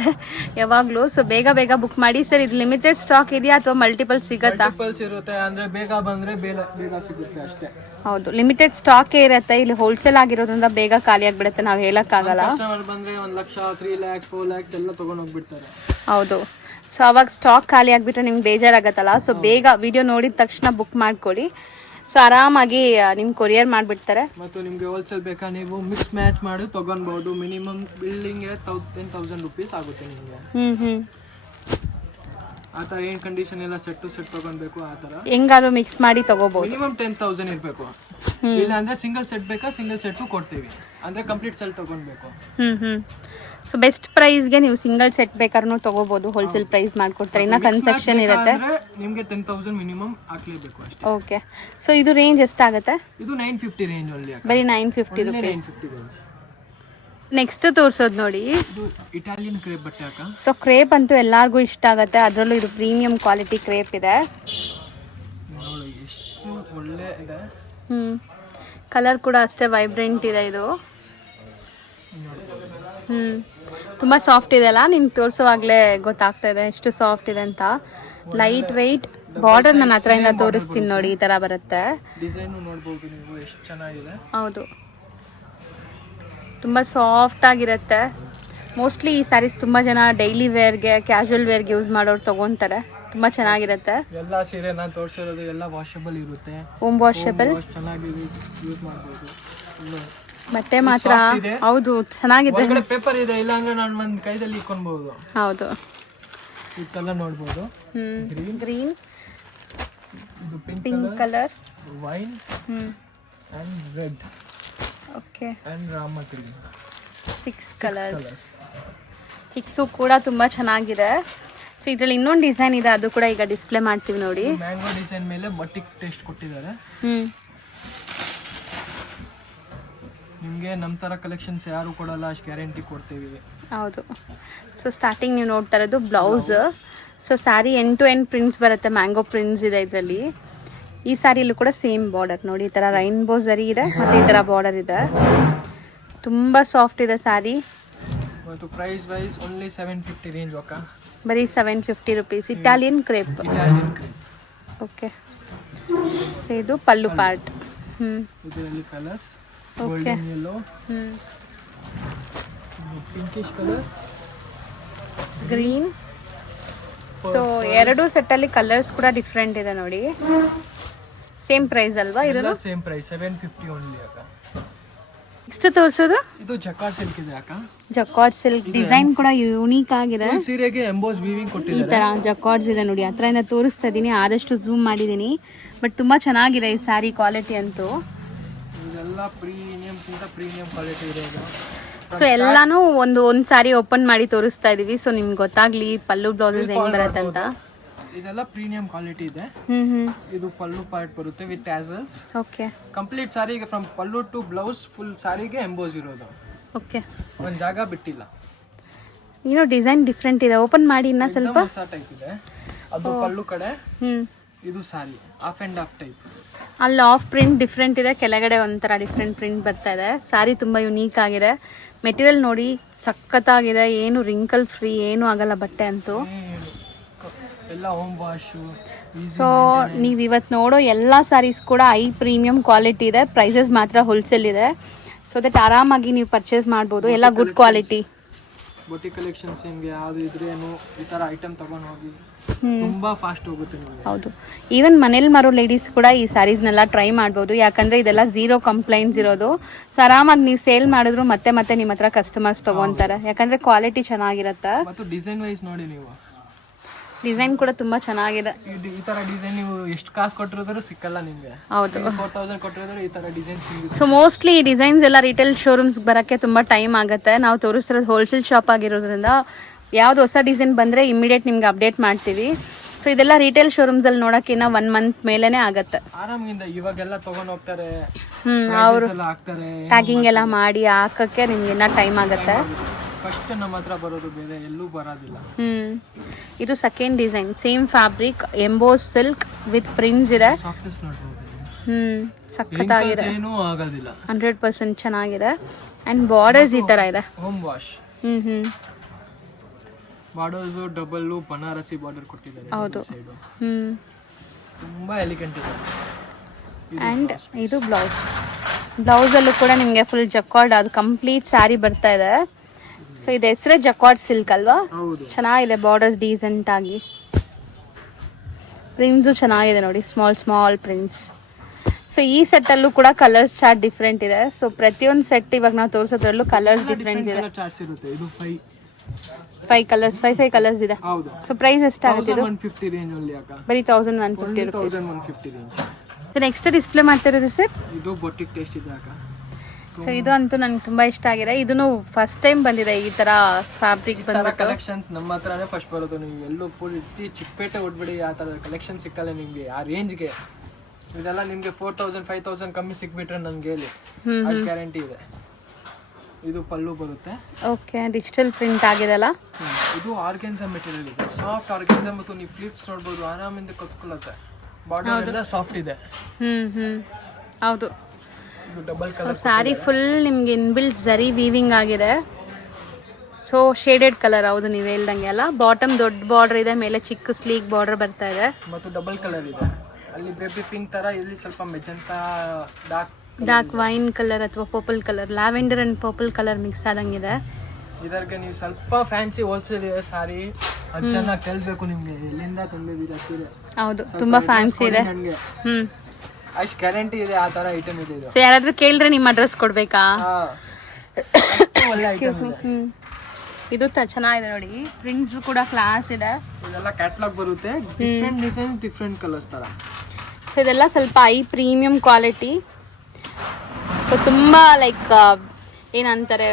ಯಾವಾಗಲೂ. ಸೊ ಬೇಗ ಬುಕ್ ಮಾಡಿ. ಸರ್ ಇದು ಲಿಮಿಟೆಡ್ ಸ್ಟಾಕ್ ಇದೆಯಾ ಅಥವಾ ಮಲ್ಟಿಪಲ್ ಸಿಗುತ್ತಾ? ಮಲ್ಟಿಪಲ್ಸ್ ಇರುತ್ತೆ, ಅಂದ್ರೆ ಬೇಗ ಬಂದ್ರೆ ಬೇಗ ಸಿಗುತ್ತೆ ಅಷ್ಟೇ. ಹೌದು, ಲಿಮಿಟೆಡ್ ಸ್ಟಾಕೇ ಇರುತ್ತೆ. ಇಲ್ಲಿ ಹೋಲ್ಸೇಲ್ ಆಗಿರೋದ್ರಿಂದ ಬೇಗ ಖಾಲಿ ಆಗಿಬಿಡುತ್ತೆ, ನಾವು ಹೇಳೋಕ್ಕಾಗಲ್ಲ. ಕಸ್ಟಮರ್ ಬಂದ್ರೆ 1 ಲಕ್ಷ 3 lakhs 4 lakhs ಎಲ್ಲ ತಗೊಂಡು ಹೋಗ್ಬಿಡ್ತಾರೆ. ಹೌದು, ಸೊ ಅವಾಗ ಸ್ಟಾಕ್ ಖಾಲಿ ಆಗಿಬಿಟ್ರೆ ನಿಮ್ಗೆ ಬೇಜಾರಾಗತ್ತಲ್ಲ. ಸೊ ಬೇಗ ವಿಡಿಯೋ ನೋಡಿದ ತಕ್ಷಣ ಬುಕ್ ಮಾಡ್ಕೊಳ್ಳಿ. ಸೊ ಆರಾಮಾಗಿ ನಿಮ್ಗೆ ಕೊರಿಯರ್ ಮಾಡಿಬಿಡ್ತಾರೆ. ಮತ್ತು ನಿಮಗೆ ಹೋಲ್ಸೇಲ್ ಬೇಕಾ ನೀವು ಮಿಕ್ಸ್ ಮ್ಯಾಚ್ ಮಾಡಿ ತೊಗೊಳ್ಬೋದು. ಮಿನಿಮಮ್ ಬಿಲ್ಡಿಂಗ್ಗೆ 10,000 rupees ಆಗುತ್ತೆ ನಿಮಗೆ. ಆ ಥರ ಏನು ಕಂಡೀಷನ್ ಎಲ್ಲ ಸೆಟ್ ಟು ಸೆಟ್ ತೊಗೊಳ್ಬೇಕು, ಆ ಥರ ಹೆಂಗಾದ್ರೂ ಮಿಕ್ಸ್ ಮಾಡಿ ತೊಗೋಬೋದು. ಮಿನಿಮಮ್ 10,000 ಇರಬೇಕು. ಇಲ್ಲ ಅಂದರೆ ಸಿಂಗಲ್ ಸೆಟ್ ಬೇಕಾ ಸಿಂಗಲ್ ಸೆಟ್ಟು ಕೊಡ್ತೀವಿ, ಅಂದರೆ ಕಂಪ್ಲೀಟ್ ಸೆಟ್ ತೊಗೊಳ್ಬೇಕು. ಸೊ ಬೆಸ್ಟ್ ಪ್ರೈಸ್ಗೆ ನೀವು ಸಿಂಗಲ್ ಸೆಟ್ ಬೇಕಾದ್ರೂ ತೊಗೋಬೋದು. ಹೋಲ್ಸೇಲ್ ಪ್ರೈಸ್ ಮಾಡಿಕೊಡ್ತಾರೆ. ಇನ್ನು ಕನ್ಸೆಕ್ಷನ್ ಇರುತ್ತೆ. ನಿಮಗೆ 10,000 ಮಿನಿಮಮ್ ಹಾಕ್ಲೇಬೇಕು ಅಷ್ಟೇ. ಓಕೆ, ಸೊ ಇದು ರೇಂಜ್ ಎಷ್ಟಾಗುತ್ತೆ? ಇದು 950 ರೇಂಜ್ ಓನ್ಲಿ. ಬರೀ 950 rupees. ನೆಕ್ಸ್ಟ್ ತೋರಿಸೋದು ನೋಡಿ, ಇದು ಇಟಾಲಿಯನ್ ಕ್ರೇಪ್ ಬಟ್ಟೆ ಅಕ್ಕ. ಸೊ ಕ್ರೇಪ್ ಅಂತೂ ಎಲ್ಲರಿಗೂ ಇಷ್ಟ ಆಗುತ್ತೆ. ಅದರಲ್ಲೂ ಇದು ಪ್ರೀಮಿಯಂ ಕ್ವಾಲಿಟಿ ಕ್ರೇಪ್ ಇದೆ. ನೋಡಿ ಎಷ್ಟು ಒಳ್ಳೆ ಇದೆ. ಕಲರ್ ಕೂಡ ಅಷ್ಟೇ ವೈಬ್ರೆಂಟ್ ಇದೆ ಇದು. ತುಂಬ ಸಾಫ್ಟ್ ಇದೆ ಅಲ್ಲ, ನಿಮ್ಗೆ ತೋರಿಸೋವಾಗಲೇ ಗೊತ್ತಾಗ್ತಾ ಇದೆ ಎಷ್ಟು ಸಾಫ್ಟ್ ಇದೆ ಅಂತ. ಲೈಟ್ ವೆಯ್ಟ್ ಬಾರ್ಡರ್ ನನ್ನ ಹತ್ರದಿಂದ ತೋರಿಸ್ತೀನಿ ನೋಡಿ, ಈ ಥರ ಬರುತ್ತೆ. ಡಿಸೈನ್ ನೋಡ್ಬೋದು ನೀವು ಎಷ್ಟು ಚೆನ್ನಾಗಿದೆ. ಹೌದು, ತುಂಬ ಸಾಫ್ಟ್ ಆಗಿರುತ್ತೆ. ಮೋಸ್ಟ್ಲಿ ಈ ಸ್ಯಾರೀಸ್ ತುಂಬ ಜನ ಡೈಲಿ ವೇರ್ಗೆ ಕ್ಯಾಶುವಲ್ ವೇರ್ಗೆ ಯೂಸ್ ಮಾಡೋರು ತೊಗೊತಾರೆ. ತುಂಬ ಚೆನ್ನಾಗಿರುತ್ತೆ. ಎಲ್ಲ ಸೀರೆ ನಾನು ತೋರಿಸಿರೋದು ಎಲ್ಲ ವಾಷಬಲ್ ಇರುತ್ತೆ, ಹೋಮ್ ವಾಷಬಲ್, ಚೆನ್ನಾಗಿ ಯೂಸ್ ಮಾಡ್ಬೋದು. ಮತ್ತೆ ಮಾತ್ರ ಹೌದು ಚೆನ್ನಾಗಿದೆ. ಪೇಪರ್ ಇದೆ, ಇಲ್ಲ ಅಂದ್ರೆ ನಾನು ಒಂದು ಕೈದಲ್ಲಿ ಇಟ್ಕೊಬಹುದು. ಹೌದು, ಈ ಕಲರ್ ನೋಡ್ಬೋದು. ಗ್ರೀನ್, ಇದು pink colour, wine and red. Okay, and Rama green. 6 colours. 6 ಕೂಡ ತುಂಬ ಚೆನ್ನಾಗಿದೆ. ಸೊ ಇದರಲ್ಲಿ ಇನ್ನೊಂದು ಡಿಸೈನ್ ಇದೆ, ಅದು ಕೂಡ ಈಗ ಡಿಸ್ಪ್ಲೇ ಮಾಡ್ತೀವಿ ನೋಡಿ. ಮ್ಯಾಂಗೋ ಡಿಸೈನ್ ಮೇಲೆ ಬಟಿಕ್ ಟೇಸ್ಟ್ ಕೊಟ್ಟಿದ್ದಾರೆ. ನಿಮಗೆ ನಮ್ಮ ಥರ ಕಲೆಕ್ಷನ್ಸ್ ಯಾರು ಕೊಡಲ್ಲ, ಅಷ್ಟು ಗ್ಯಾರಂಟಿ ಕೊಡ್ತೀವಿ. ಹೌದು. ಸೊ ಸ್ಟಾರ್ಟಿಂಗ್ ನೀವು ನೋಡ್ತಾ ಇರೋದು blouse. So sari end to end prints ಬರುತ್ತೆ, ಮ್ಯಾಂಗೋ ಪ್ರಿಂಟ್ಸ್ ಇದೆ ಇದರಲ್ಲಿ. ಈ ಸ್ಯಾರಿಲೂ ಕೂಡ ಸೇಮ್ ಬಾರ್ಡರ್ ನೋಡಿ, ಈ ಥರ ರೈನ್ಬೋ ಝರಿ ಇದೆ ಮತ್ತು ಈ ಥರ ಬಾರ್ಡರ್ ಇದೆ. ತುಂಬ ಸಾಫ್ಟ್ ಇದೆ ಸ್ಯಾರಿ. ಮತ್ತು ಪ್ರೈಸ್ ವೈಸ್ ಓನ್ಲಿ 750 ರೇಂಜ್ ಅಕ್ಕ. ಬರೀ 750 rupees. Italian crepe. Okay. So ಇದು ಪಲ್ಲು ಪಾರ್ಟ್. ಇದರಲ್ಲಿ colours okay. Golden yellow, pinkish colour, green. So ಎರಡು ಸೆಟ್ಟಲ್ಲಿ ಕಲರ್ಸ್ ಕೂಡ ಡಿಫ್ರೆಂಟ್ ಇದೆ ನೋಡಿ. ಸೇಮ್ ಪ್ರೈಸ್ ಅಲ್ವಾ ಇದು? ಸೇಮ್ ಪ್ರೈಸ್ 750 ಓನ್ಲಿ ಅಕ್ಕ. ಎಷ್ಟು ತೋರಿಸೋದು? ಇದು ಜಕಾರ್ಡ್ ಸಿಲ್ಕ್ ಇದೆ ಅಕ್ಕ. ಜಕಾರ್ಡ್ ಸಿಲ್ಕ್ ಡಿಸೈನ್ ಕೂಡ ಯೂನಿಕ್ ಆಗಿದೆ. ಸೀರೆಗೆ ಎಂಬೋಸ್ ವೀವಿಂಗ್ ಈ ಕೊಟ್ಟಿದ್ದಾರೆ. ತರ ಜಕಾರ್ಡ್ಸ್ ಇದೆ ನೋಡಿ, ಹತ್ರದಿಂದ ತೋರಿಸ್ತಾ ಇದೀನಿ, ಆದಷ್ಟು ಝೂಮ್ ಮಾಡಿದೀನಿ. ಬಟ್ ತುಂಬಾ ಚೆನ್ನಾಗಿದೆ ಈ ಸ್ಯಾರಿ ಕ್ವಾಲಿಟಿ ಅಂತೂ. ಇದೆಲ್ಲ ಪ್ರೀಮಿಯಂ ಕ್ವಾಲಿಟಿ ಇರೋದು. ಸೊ ಎಲ್ಲಾನು ಒಂದು ಸ್ಯಾರಿ ಓಪನ್ ಮಾಡಿ ತೋರಿಸ್ತಾ ಇದೀವಿ. ಸೊ ನಿಮ್ಗೆ ಗೊತ್ತಾಗ್ಲಿ ಪಲ್ಲು ಬ್ಲೌಸಸ್ ಹೆಂಗ್ ಬರುತ್ತೆ ಅಂತ. ಇದೆಲ್ಲ ಪ್ರೀಮಿಯಂ ಕ್ವಾಲಿಟಿ ಇದೆ. ಇದು ಪಲ್ಲು ಪಾರ್ಟ್ ಬರುತ್ತೆ ವಿತ್ ಟ್ಯಾಸಲ್ಸ್. ಓಕೆ. ಕಂಪ್ಲೀಟ್ ಸಾರಿಗೆ from pallu to blouse full ಸಾರಿಗೆ ಎಂಬೋಸ್ ಇರೋದು. ಓಕೆ. ಒಂದು ಜಾಗ ಬಿಟ್ಟಿಲ್ಲ. ಏನೋ ಡಿಸೈನ್ ಡಿಫ್ರೆಂಟ್ ಇದೆ, ಓಪನ್ ಮಾಡಿ ಇನ್ನ ಸ್ವಲ್ಪ. ಟೈಪ್ ಇದೆ ಅದು ಪಲ್ಲು ಕಡೆ. ಇದು ಸಾರಿ ಆಫ್ ಅಂಡ್ ಆಫ್ ಟೈಪ್. ಅಲ್ಲಿ ಆಫ್ ಪ್ರಿಂಟ್ ಡಿಫ್ರೆಂಟ್ ಇದೆ, ಕೆಳಗಡೆ ಒಂಥರ ಡಿಫ್ರೆಂಟ್ ಪ್ರಿಂಟ್ ಬರ್ತಾ ಇದೆ. ಸ್ಯಾರಿ ತುಂಬ ಯುನೀಕ್ ಆಗಿದೆ. ಮೆಟೀರಿಯಲ್ ನೋಡಿ ಸಖತ್ತಾಗಿದೆ, ಏನು ರಿಂಕಲ್ ಫ್ರೀ, ಏನು ಆಗಲ್ಲ ಬಟ್ಟೆ ಅಂತೂ. ಎಲ್ಲ ಹೋಮ್ ವಾಶ್. ಸೊ ನೀವು ಇವತ್ತು ನೋಡೋ ಎಲ್ಲ ಸ್ಯಾರೀಸ್ ಕೂಡ ಪ್ರೀಮಿಯಂ ಕ್ವಾಲಿಟಿ ಇದೆ. ಪ್ರೈಸಸ್ ಮಾತ್ರ ಹೋಲ್ಸೇಲ್ ಇದೆ. ಸೊ ದಟ್ ಆರಾಮಾಗಿ ನೀವು ಪರ್ಚೇಸ್ ಮಾಡ್ಬೋದು. ಎಲ್ಲ ಗುಡ್ ಕ್ವಾಲಿಟಿ. ಬೊಟಿಕ್ ಕಲೆಕ್ಷನ್ಸ್ ನಿಮಗೆ ಯಾವುದು ಇದ್ರೇನು ಈ ಥರ ಐಟಮ್ ತಗೊಂಡು ಹೋಗಿ ತುಂಬಾ ಫಾಸ್ಟ್ ಹೋಗುತ್ತೆ ನಿಮಗೆ. ಹೌದು, ಈವನ್ ಮನೇಲಿ ಮಾರೋ ಲೇಡೀಸ್ ಕೂಡ ಈ ಸ್ಯಾರೀಸ್ನೆಲ್ಲ ಟ್ರೈ ಮಾಡ್ಬೋದು. ಯಾಕಂದ್ರೆ ಇದೆಲ್ಲ ಝೀರೋ ಕಂಪ್ಲೈಂಟ್ಸ್ ಇರೋದು. ಸೊ ಆರಾಮಾಗಿ ನೀವು ಸೇಲ್ ಮಾಡಿದ್ರು ಮತ್ತೆ ಮತ್ತೆ ನಿಮ್ಮ ಹತ್ರ ಕಸ್ಟಮರ್ಸ್ ತಗೊಂತಾರೆ, ಯಾಕಂದ್ರೆ ಕ್ವಾಲಿಟಿ ಚೆನ್ನಾಗಿರುತ್ತೆ. ಮತ್ತು ಡಿಸೈನ್ ವೈಸ್ ನೋಡಿ, ನೀವು ಡಿಸೈನ್ ಕೂಡ ತುಂಬಾ ಚೆನ್ನಾಗಿದೆ. ಈ ತರ ಡಿಸೈನ್ ನೀವು ಎಷ್ಟು ಕಾಸು ಕೊಟ್ಟಿರೋದ್ರೂ ಸಿಕ್ಕಲ್ಲ ನಿಮಗೆ. ಹೌದು, 4000 ಕೊಟ್ಟಿರೋದ್ರೂ ಈ ತರ ಡಿಸೈನ್ ಸಿಗುತ್ತೆ. ಸೊ ಮೋಸ್ಟ್ಲಿ ಈ ಡಿಸೈನ್ಸ್ ಎಲ್ಲ ರಿಟೇಲ್ ಶೋರೂಮ್ಸ್ ಬರೋಕ್ಕೆ ತುಂಬಾ ಟೈಮ್ ಆಗುತ್ತೆ. ನಾವು ತೋರಿಸ್ತಿರೋದು ಹೋಲ್ಸೇಲ್ ಶಾಪ್ ಆಗಿರೋದ್ರಿಂದ ಯಾವ್ದು ಹೊಸ ಡಿಸೈನ್ ಬಂದ್ರೆ ಇಮಿಡಿಯೇಟ್ ನಿಮ್ಗೆ ಅಪ್ಡೇಟ್ ಮಾಡ್ತೀವಿ. ಸೊ ಇದೆಲ್ಲ ರಿಟೇಲ್ ಶೋರೂಮ್ಸ್ ಅಲ್ಲಿ ನೋಡಕ್ಕೆ ಇನ್ನ 1 ಮಂತ್ ಮೇಲೇನೆ ಆಗುತ್ತೆ. ಆರಾಮಿಂದ ಇವಾಗೆಲ್ಲ ತಗೊಂಡ್ ಹೋಗ್ತಾರೆ, ಅವರು ಹಾಕ್ತಾರೆ, ಟ್ಯಾಗಿಂಗ್ ಎಲ್ಲ ಮಾಡಿ ಹಾಕಕ್ಕೆ ನಿಮ್ಗೆ ಇನ್ನ ಟೈಮ್ ಆಗುತ್ತೆ. ಫಸ್ಟ್ ನಮ್ಮ ಹತ್ರ ಬರೋದು ಬೇರೆ ಎಲ್ಲೂ ಬರೋದಿಲ್ಲ. ಇದು second design, same fabric, emboss silk with prints ಇದೆ. ಸಾಫ್ಟ್ನೆಸ್ ನೋಡ್ಬೋದು. ಸಖತ್ತಾಗಿದೆ, ಏನೂ ಆಗೋದಿಲ್ಲ, 100% ಚೆನ್ನಾಗಿದೆ. ಅಂಡ್ ಬಾರ್ಡರ್ಸ್ ಈ ತರ ಇದೆ. Home wash. Borders double Banarasi border ಕೊಟ್ಟಿದ್ದಾರೆ. ಹೌದು. ತುಂಬಾ ಎಲಿಗೆಂಟ್ ಇದೆ. ಅಂಡ್ ಇದು ಬ್ಲೌಸ್. ಬ್ಲೌಸ್ ಅಲ್ಲೂ ಕೂಡ ನಿಮಗೆ ಫುಲ್ ಜಕಾರ್ಡ್, ಅದು ಕಂಪ್ಲೀಟ್ ಸ್ಯಾರಿ ಬರ್ತಾ ಇದೆ. ಸೊ ಇದು ಹೆಸರೇ ಜಕಾರ್ಡ್ ಸಿಲ್ಕ್ ಅಲ್ವಾ? ಚೆನ್ನಾಗಿದೆ, ಬಾರ್ಡರ್ಸ್ ಡೀಸೆಂಟ್ ಆಗಿ, ಪ್ರಿಂಟ್ಸು ಚೆನ್ನಾಗಿದೆ ನೋಡಿ, ಸ್ಮಾಲ್ ಪ್ರಿಂಟ್ಸ್. ಸೊ ಈ ಸೆಟ್ ಅಲ್ಲೂ ಕೂಡ ಕಲರ್ಸ್ ಚಾರ್ಟ್ ಡಿಫ್ರೆಂಟ್ ಇದೆ. ಸೊ ಪ್ರತಿಯೊಂದು ಸೆಟ್ ಇವಾಗ ನಾವು ತೋರಿಸೋದ್ರಲ್ಲೂ ಕಲರ್ಸ್ ಡಿಫ್ರೆಂಟ್ ಇದೆ. ಇದು 5 ಕಲರ್ಸ್, 5 ಕಲರ್ಸ್ ಇದೆ. ಸೊ ಪ್ರೈಸ್ ಎಷ್ಟಾಗುತ್ತೆ ಇದು? 150 ರೇಂಜ್ ಅಲ್ಲಿ ಅಕ್ಕ. ಬರೀ 1150 ರೂಪೀಸ್. 1150 ರೇಂಜ್. ನೆಕ್ಸ್ಟ್ ಡಿಸ್ಪ್ಲೇ ಮಾಡ್ತಿರೋದು ಸರ್, ಇದು ಬೊಟಿಕ್ ಟೇಸ್ಟ್ ಇದೆ ಅಕ್ಕ. ಸೊ ಇದು ಅಂತೂ ನನಗೆ ತುಂಬಾ ಇಷ್ಟ ಆಗಿದೆ. ಇದನ್ನು ಫಸ್ಟ್ ಟೈಮ್ ಬಂದಿದೆ ಈ ತರ ಫ್ಯಾಬ್ರಿಕ್ ಬಂದ್ಬಿಟ್ಟು. ಕಲೆಕ್ಷನ್ಸ್ ನಮ್ಮ ಹತ್ರನೇ ಫಸ್ಟ್ ಬರೋದು. ನೀವು ಎಲ್ಲೂ ಫುಲ್ ಚಿಕ್ಕಪೇಟೆ ಹೊಡ್ಬಿಡಿ, ಆ ಥರ ಕಲೆಕ್ಷನ್ ಸಿಕ್ಕಲ್ಲ ನಿಮಗೆ ಆ ರೇಂಜ್ಗೆ. ಇದೆಲ್ಲ ನಿಮಗೆ 4000 5000 ಕಮ್ಮಿ ಸಿಕ್ಬಿಟ್ರೆ ನನ್ಗೆ ಹೇಳಿ, ಅಷ್ಟು ಗ್ಯಾರಂಟಿ ಇದೆ. ಇದು ಪಲ್ಲು ಬರುತ್ತೆ. ಓಕೆ, ಡಿಜಿಟಲ್ ಪ್ರಿಂಟ್ ಆಗಿದೆಲ್ಲ. ಇದು ಆರ್ಗೆನ್ಸಾ ಮೆಟೀರಿಯಲ್ ಇದೆ, ಸಾಫ್ಟ್ ಆರ್ಗೆನ್ಸಾ. ಮತ್ತು ನೀವು ಫ್ಲಿಪ್ಸ್ ನೋಡ್ಬೋದು, ಆರಾಮಿಂದ ಕತ್ಕೊಳ್ಳುತ್ತೆ. ಬಾರ್ಡರ್ ಎಲ್ಲ ಸಾಫ್ಟ್ ಇದೆ. ಹೌದು. ಇದು ಡಬಲ್ ಕಲರ್ ಸ್ಯಾರಿ ಫುಲ್ ನಿಮ್ಗೆ ಇನ್ಬಿಲ್ಟ್ ಝರಿ ವೀವಿಂಗ್ ಆಗಿದೆ. So shaded colour. ಹೌದು, ನೀವು ಹೇಳ್ದಂಗೆ ಅಲ್ಲ. ಬಾಟಮ್ ದೊಡ್ಡ ಬಾರ್ಡರ್ ಇದೆ, ಮೇಲೆ ಚಿಕ್ಕ ಸ್ಲೀಕ್ ಬಾರ್ಡರ್ ಬರ್ತಾ ಇದೆ. ಮತ್ತು ಡಬಲ್ ಕಲರ್ ಇದೆ. ಅಲ್ಲಿ ಬೇಬಿ ಪಿಂಕ್ ತರ, ಇಲ್ಲಿ ಸ್ವಲ್ಪ ಮೆಜೆಂಟಾ ಡಾರ್ಕ್ ವೈನ್ ಕಲರ್ ಅಥವಾ purple colour, lavender and purple colour mix ಆದಂಗಿದೆ. ಇದಕ್ಕೆ ನೀವು ಸ್ವಲ್ಪ ಫ್ಯಾನ್ಸಿ ಹೋಲ್ಸೇಲ್ ಇದೆ ಸಾರಿ, ಅದು ಚೆನ್ನಾಗಿ ಕೇಳಬೇಕು ನಿಮ್ಗೆ ಎಲ್ಲಿಂದ ತಂದಿದ್ದೀರಾ ಸೀರೆ. ಹೌದು, ತುಂಬಾ ಫ್ಯಾನ್ಸಿ ಇದೆ. ನನಗೆ ಹ್ಮ್, ಅಷ್ಟು ಗ್ಯಾರಂಟಿ ಇದೆ, ಆ ತರ ಐಟಮ್ ಇದೆ ಇದು. ಸೊ ಯಾರಾದ್ರೂ ಕೇಳಿದ್ರೆ ನಿಮ್ಮ ಅಡ್ರೆಸ್ ಕೊಡ್ಬೇಕಾ? ಒಳ್ಳೆ ಐಟಮ್ ಇದೆ. ಇದು ಚೆನ್ನಾಗಿದೆ ನೋಡಿ, ಪ್ರಿಂಟ್ಸ್ ಕೂಡ ಕ್ಲಾಸ್ ಇದೆ. ಇದೆಲ್ಲ ಕ್ಯಾಟ್ಲಾಗ್ ಬರುತ್ತೆ, ಡಿಫ್ರೆಂಟ್ ಡಿಸೈನ್ ಡಿಫ್ರೆಂಟ್ ಕಲರ್ಸ್ ತರ. ಸೊ ಇದೆಲ್ಲ ಸ್ವಲ್ಪ ಪ್ರೀಮಿಯಂ ಕ್ವಾಲಿಟಿ. ಸೊ ತುಂಬ ಲೈಕ್ ಏನಂತಾರೆ,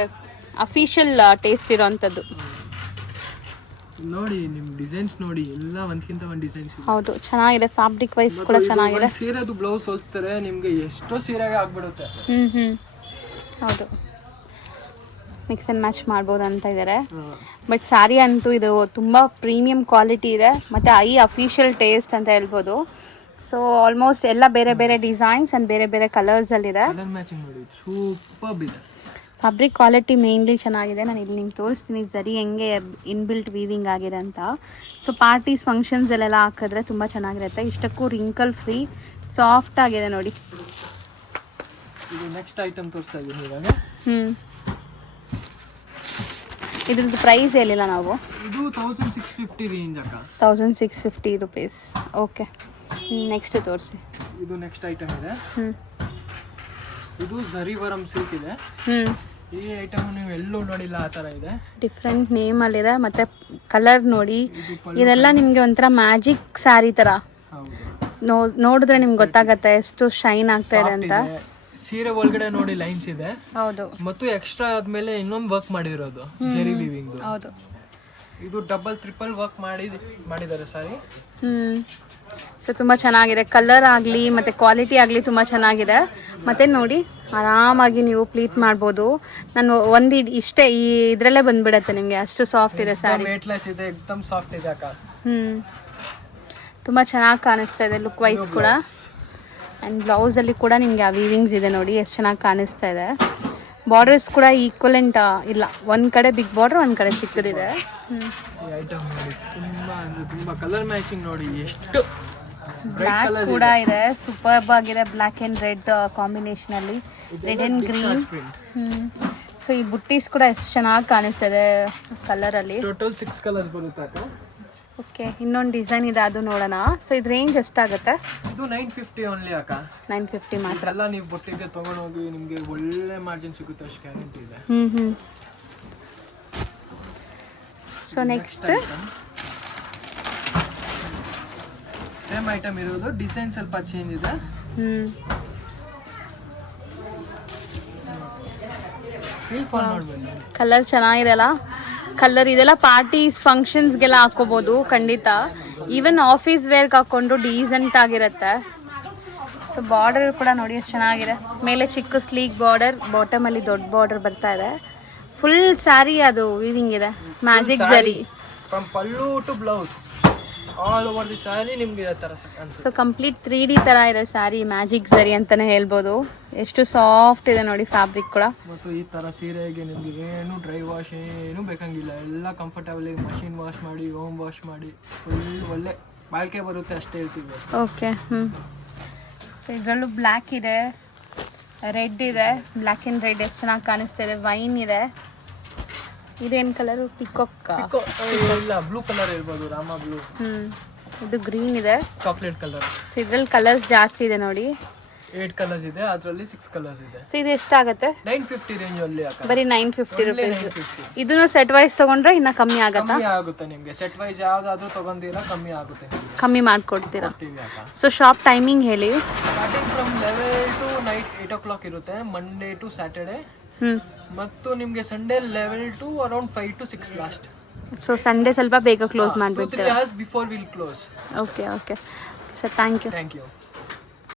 ಅಫಿಷಿಯಲ್ ಟೇಸ್ಟ್ ಇರೋವಂಥದ್ದು. ನೋಡಿ ನಿಮ್ ಡಿಸೈನ್ಸ್ ನೋಡಿ, ಎಲ್ಲ ಒಂದ್ಕಿಂತ ಒಂದು ಡಿಸೈನ್ಸ್ ಇದೆ. ಹೌದು, ಚೆನ್ನಾಗಿದೆ. ಫ್ಯಾಬ್ರಿಕ್ ವೈಸ್ ಕೂಡ ಚೆನ್ನಾಗಿದೆ. ಸೀರೆದು ಬ್ಲೌಸ್ ಹೊಲ್ಸ್ತಾರೆ ನಿಮ್ಗೆ ಎಷ್ಟೋ ಸೀರೆಗೆ ಆಗ್ಬಿಡುತ್ತೆ. ಹೌದು, ಮಿಕ್ಸ್ ಆ್ಯಂಡ್ ಮ್ಯಾಚ್ ಮಾಡ್ಬೋದು ಅಂತ ಇದ್ದಾರೆ. ಬಟ್ ಸ್ಯಾರಿ ಅಂತೂ ಇದು ತುಂಬ ಪ್ರೀಮಿಯಂ ಕ್ವಾಲಿಟಿ ಇದೆ, ಮತ್ತು ಅಫಿಷಿಯಲ್ ಟೇಸ್ಟ್ ಅಂತ ಹೇಳ್ಬೋದು. ಸೊ ಆಲ್ಮೋಸ್ಟ್ ಎಲ್ಲ ಬೇರೆ ಬೇರೆ ಡಿಸೈನ್ಸ್ ಆ್ಯಂಡ್ ಬೇರೆ ಬೇರೆ ಕಲರ್ಸಲ್ಲಿದೆ. ಕಲರ್ ಮ್ಯಾಚಿಂಗ್ ನೋಡಿ, ಸೂಪರ್ ಇದೆ. ಫ್ಯಾಬ್ರಿಕ್ ಕ್ವಾಲಿಟಿ ಮೇನ್ಲಿ ಚೆನ್ನಾಗಿದೆ. ನಾನು ಇಲ್ಲಿ ನಿಮ್ಗೆ ತೋರಿಸ್ತೀನಿ ಸರಿ ಹೆಂಗೆ ಇನ್ಬಿಲ್ಟ್ ವೀವಿಂಗ್ ಆಗಿದೆ ಅಂತ. ಸೊ ಪಾರ್ಟೀಸ್ ಫಂಕ್ಷನ್ಸಲ್ಲೆಲ್ಲ ಹಾಕಿದ್ರೆ ತುಂಬ ಚೆನ್ನಾಗಿರುತ್ತೆ. ಇಷ್ಟಕ್ಕೂ ರಿಂಕಲ್ ಫ್ರೀ, ಸಾಫ್ಟ್ ಆಗಿದೆ ನೋಡಿ. ಇದು ನೆಕ್ಸ್ಟ್ ಐಟಮ್ ತೋರಿಸ್ತಾ ಇದ್ದೀನಿ ಇವಾಗ. ಇದ್ರದ್ದು ಪ್ರೈಸ್ ಹೇಳಿಲ್ಲ ನಾವು. ಇದು 1650 ರೇಂಜ್ ಅಕ್ಕ. 1650 ರುಪೀಸ್. ಓಕೆ, ನೆಕ್ಸ್ಟ್ ತೋರಿಸಿ. ಇದು ನೆಕ್ಸ್ಟ್ ಐಟಮ್ ಇದೆ. ಇದು ಝರಿವರಂ ಸಿಲ್ಕ್ ಇದೆ. ಈ ಐಟಮ್ ನೀವು ಎಲ್ಲೂ ನೋಡಿಲ್ಲ, ಆ ತರ ಇದೆ. ಡಿಫ್ರೆಂಟ್ ನೇಮ್ ಅಲ್ಲಿದೆ, ಮತ್ತೆ ಕಲರ್ ನೋಡಿ. ಇದೆಲ್ಲ ನಿಮ್ಗೆ ಒಂಥರ ಮ್ಯಾಜಿಕ್ ಸ್ಯಾರಿ ತರ ನೋಡಿದ್ರೆ ನಿಮ್ಗೆ ಗೊತ್ತಾಗತ್ತೆ ಎಷ್ಟು ಶೈನ್ ಆಗ್ತಾ ಇದೆ ಅಂತ. ಸೀರೆ ಒಳಗಡೆ ನೋಡಿ ಲೈನ್ಸ್ ಇದೆ. ಹೌದು, ಮತ್ತು ಎಕ್ಸ್ಟ್ರಾ ಆದ್ಮೇಲೆ ಇನ್ನೊಂದು ವರ್ಕ್ ಮಾಡಿರೋದು ಜೆರಿ ವೀವಿಂಗ್. ಹೌದು, ಇದು ಡಬಲ್ ಟ್ರಿಪಲ್ ವರ್ಕ್ ಮಾಡಿದ್ದಾರೆ ಸಾರಿ. ಸೊ ತುಂಬ ಚೆನ್ನಾಗಿದೆ. ಕಲರ್ ಆಗಲಿ ಮತ್ತು ಕ್ವಾಲಿಟಿ ಆಗಲಿ ತುಂಬ ಚೆನ್ನಾಗಿದೆ. ಮತ್ತು ನೋಡಿ ಆರಾಮಾಗಿ ನೀವು ಪ್ಲೀಟ್ ಮಾಡ್ಬೋದು. ನಾನು ಇಷ್ಟೇ ಈ ಇದರಲ್ಲೇ ಬಂದ್ಬಿಡತ್ತೆ ನಿಮಗೆ, ಅಷ್ಟು ಸಾಫ್ಟ್ ಇದೆ ಸ್ಯಾರಿ. ವೇಟ್ಲೆಸ್ ಇದೆ, ಎಕ್ದಮ್ ಸಾಫ್ಟ್ ಇದೆ ಅಕ್ಕ. ತುಂಬ ಚೆನ್ನಾಗಿ ಕಾಣಿಸ್ತಾ ಇದೆ ಲುಕ್ ವೈಸ್ ಕೂಡ. ಆ್ಯಂಡ್ ಬ್ಲೌಸಲ್ಲಿ ಕೂಡ ನಿಮಗೆ ಆ ವೀವಿಂಗ್ಸ್ ಇದೆ ನೋಡಿ, ಎಷ್ಟು ಚೆನ್ನಾಗಿ ಕಾಣಿಸ್ತಾ ಇದೆ. ಬಾರ್ಡರ್ಸ್ ಕೂಡ ಈಕ್ವಲೆಂಟ್ ಇಲ್ಲ, ಒಂದು ಕಡೆ ಬಿಗ್ ಬಾರ್ಡರ್, ಒಂದು ಕಡೆ ಚಿಕ್ಕದಿದೆ. ಈ ಐಟಮ್ ನೋಡಿ, ತುಂಬಾ ಕಲರ್ ಮ್ಯಾಚಿಂಗ್ ನೋಡಿ, ಎಷ್ಟು ಬ್ಲ್ಯಾಕ್ ಕೂಡ ಇದೆ, ಸೂಪರ್ಬ್ ಆಗಿದೆ. ಬ್ಲ್ಯಾಕ್ ಆ್ಯಂಡ್ ರೆಡ್ ಕಾಂಬಿನೇಷನ್ ಅಲ್ಲಿ, ರೆಡ್ ಆ್ಯಂಡ್ ಗ್ರೀನ್. ಸೊ ಈ ಬುಟ್ಟೀಸ್ ಕೂಡ ಎಷ್ಟು ಚೆನ್ನಾಗಿ ಕಾಣಿಸ್ತಿದೆ ಕಲರ್ ಅಲ್ಲಿ. ಟೋಟಲ್ 6 ಕಲರ್ಸ್ ಬರುತ್ತೆ. ಓಕೆ, ಇನ್ನೊಂದು ಡಿಸೈನ್ ಇದೆ, ಅದು ನೋಡೋಣ. ಸೊ ಇದು ರೇಂಜ್ ಎಷ್ಟಾಗುತ್ತೆ? ಇದು 950 ಓನ್ಲಿ ಅಕ್ಕ. 950 ಮಾತ್ರ. ಎಲ್ಲ ನೀವು ಬೊಟ್ಟಿಗೆ ತಗೊಂಡೋಗಿ ನಿಮಗೆ ಒಳ್ಳೆ ಮಾರ್ಜಿನ್ ಸಿಗುತ್ತೆ, ಅಷ್ಟು ಗ್ಯಾರಂಟಿ ಇದೆ. ಸೊ ನೆಕ್ಸ್ಟ್ ಸೇಮ್ ಐಟಮ್ ಇರೋದು, ಡಿಸೈನ್ ಸ್ವಲ್ಪ ಚೇಂಜ್ ಇದೆ. ಕಲರ್ ಚೆನ್ನಾಗಿದೆ ಅಲ್ಲ. ಕಲರ್ ಇದೆಲ್ಲ ಪಾರ್ಟೀಸ್ ಫಂಕ್ಷನ್ಸ್ಗೆಲ್ಲ ಹಾಕೋಬೋದು ಖಂಡಿತ. ಈವನ್ ಆಫೀಸ್ ವೇರ್ಗೆ ಹಾಕ್ಕೊಂಡು ಡೀಸೆಂಟ್ ಆಗಿರುತ್ತೆ. ಸೊ ಬಾರ್ಡರ್ ಕೂಡ ನೋಡಿ ಎಷ್ಟು ಚೆನ್ನಾಗಿದೆ. ಮೇಲೆ ಚಿಕ್ಕ ಸ್ಲೀಕ್ ಬಾರ್ಡರ್, ಬಾಟಮಲ್ಲಿ ದೊಡ್ಡ ಬಾರ್ಡರ್ ಬರ್ತಾ ಇದೆ. ಫುಲ್ ಸ್ಯಾರಿ ಅದು ವೀವಿಂಗ್ ಇದೆ, magic zari. From pallu to blouse all over the sari ನಿಮಗೆ ಈ ತರ ಅನ್ಸುತ್ತೆ. ಸೊ ಕಂಪ್ಲೀಟ್ 3D ತರ ಇದೆ ಸ್ಯಾರಿ, ಮ್ಯಾಜಿಕ್ ಝರಿ ಅಂತಾನೆ ಹೇಳ್ಬೋದು. ಎಷ್ಟು ಸಾಫ್ಟ್ ಇದೆ ನೋಡಿ ಫ್ಯಾಬ್ರಿಕ್ ಕೂಡ. ಮತ್ತು ಈ ತರ ಸೀರೆಗೆ ನಿಮಗೆ ಏನು ಡ್ರೈ ವಾಶ್ ಏನು ಬೇಕಂಗಿಲ್ಲ, ಎಲ್ಲ ಕಂಫರ್ಟಬಲ್ ಆಗಿ ಮಷಿನ್ ವಾಶ್ ಮಾಡಿ, ಹೋಮ್ ವಾಶ್ ಮಾಡಿ, ಫುಲ್ ಒಳ್ಳೆ ಬಾಳಿಕೆ ಬರುತ್ತೆ ಅಷ್ಟೇ ಹೇಳ್ತೀವಿ. ಓಕೆ. ಸೊ ಇದರಲ್ಲೂ ಬ್ಲ್ಯಾಕ್ ಇದೆ, ರೆಡ್ ಇದೆ, ಬ್ಲ್ಯಾಕ್ ಆ್ಯಂಡ್ ರೆಡ್ ಎಷ್ಟು ಚೆನ್ನಾಗಿ ಕಾಣಿಸ್ತಾ ಇದೆ. ವೈನ್ ಇದೆ. ಇದೇನು ಕಲರು? ಪಿಕಾಕ್ ಇಲ್ಲ, ಬ್ಲೂ ಕಲರ್ ಇರ್ಬೋದು, ರಾಮ ಬ್ಲೂ. ಇದು ಗ್ರೀನ್ ಇದೆ, ಚಾಕ್ಲೇಟ್ ಕಲರ್. ಸೊ ಇದ್ರಲ್ಲಿ ಕಲರ್ಸ್ ಜಾಸ್ತಿ ಇದೆ ನೋಡಿ. 8 ಕಲರ್ಸ್ ಇದೆ, ಅದರಲ್ಲಿ 6 ಕಲರ್ಸ್ ಇದೆ. ಸೊ ಇದು ಎಷ್ಟಾಗುತ್ತೆ? 950 ರೇಂಜ್ ಅಲ್ಲಿ. ಬರೀ 950 ರುಪೀಸ್. ಇದನ್ನು ಸೆಟ್ ವೈಸ್ ತಗೊಂಡ್ರೆ ಇನ್ನ ಕಮ್ಮಿ ಆಗುತ್ತಾ? ಕಮ್ಮಿ ಆಗುತ್ತೆ ನಿಮಗೆ. ಸೆಟ್ ವೈಸ್ ಯಾವ್ದಾದ್ರು ತಗೊಂಡಿರಾ ಕಮ್ಮಿ ಆಗುತ್ತೆ, ಕಮ್ಮಿ ಮಾಡ್ಕೊಡ್ತೀರಾ. ಸೊ ಶಾಪ್ ಟೈಮಿಂಗ್ ಹೇಳಿ. Starting from 11 to night 8 o'clock ಇರುತ್ತೆ, ಮಂಡೇ ಟು ಸ್ಯಾಟರ್ಡೆ. ಮತ್ತು ನಿಮಗೆ Sunday 11 to around 5 to 6 last. So Sunday ಸ್ವಲ್ಪ ಬೇಗ ಕ್ಲೋಸ್ ಮಾಡಿಬಿಡ್ತೀರಾ? 2-3 hours before we'll close. Okay. Sir thank you.